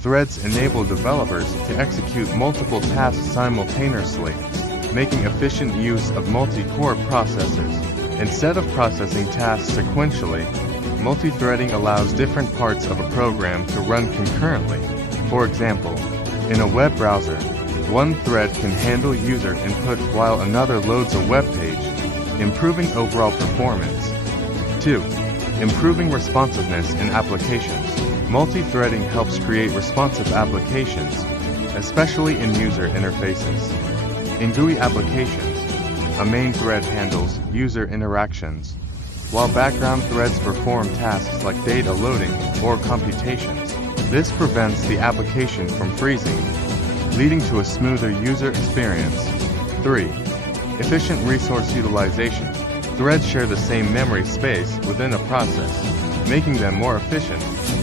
Threads enable developers to execute multiple tasks simultaneously, making efficient use of multi-core processors. Instead of processing tasks sequentially, multithreading allows different parts of a program to run concurrently. For example, in a web browser, one thread can handle user input while another loads a web page, improving overall performance. 2. Improving responsiveness in applications. Multithreading helps create responsive applications, especially in user interfaces. In GUI applications, a main thread handles user interactions, while background threads perform tasks like data loading or computations. This prevents the application from freezing, leading to a smoother user experience. 3. Efficient resource utilization. Threads share the same memory space within a process, making them more efficient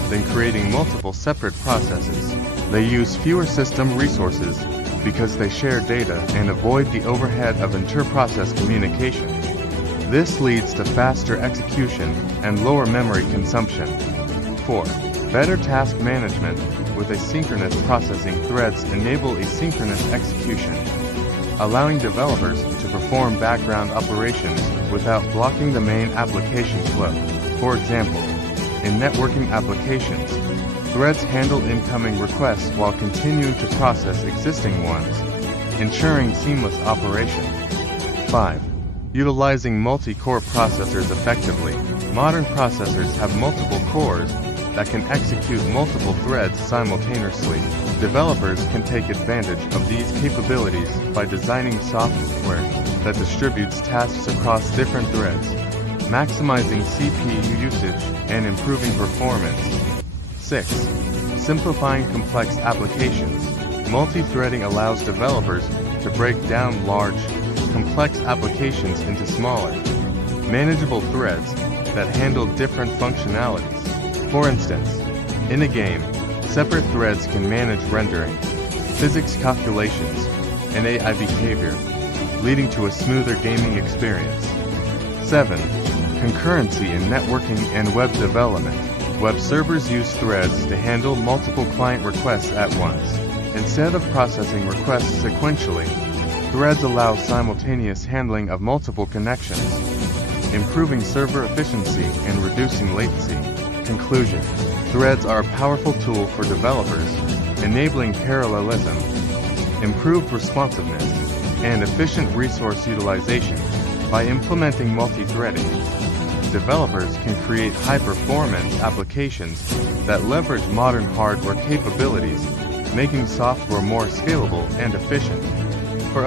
than creating multiple separate processes. They use fewer system resources because they share data and avoid the overhead of inter-process communication. This leads to faster execution and lower memory consumption. 4. Better task management. With asynchronous processing, threads enable asynchronous execution, allowing developers to perform background operations without blocking the main application flow. For example, in networking applications, threads handle incoming requests while continuing to process existing ones, ensuring seamless operation. 5. Utilizing multi-core processors effectively. Modern processors have multiple cores that can execute multiple threads simultaneously. Developers can take advantage of these capabilities by designing software that distributes tasks across different threads, maximizing CPU usage and improving performance. 6. Simplifying complex applications. Multithreading allows developers to break down large, complex applications into smaller, manageable threads that handle different functionalities. For instance, in a game, separate threads can manage rendering, physics calculations, and AI behavior, leading to a smoother gaming experience. 7. Concurrency in networking and web development. Web servers use threads to handle multiple client requests at once. Instead of processing requests sequentially, threads allow simultaneous handling of multiple connections, improving server efficiency and reducing latency. Conclusion. Threads are a powerful tool for developers, enabling parallelism, improved responsiveness, and efficient resource utilization. By implementing multithreading, developers can create high-performance applications that leverage modern hardware capabilities, making software more scalable and efficient. For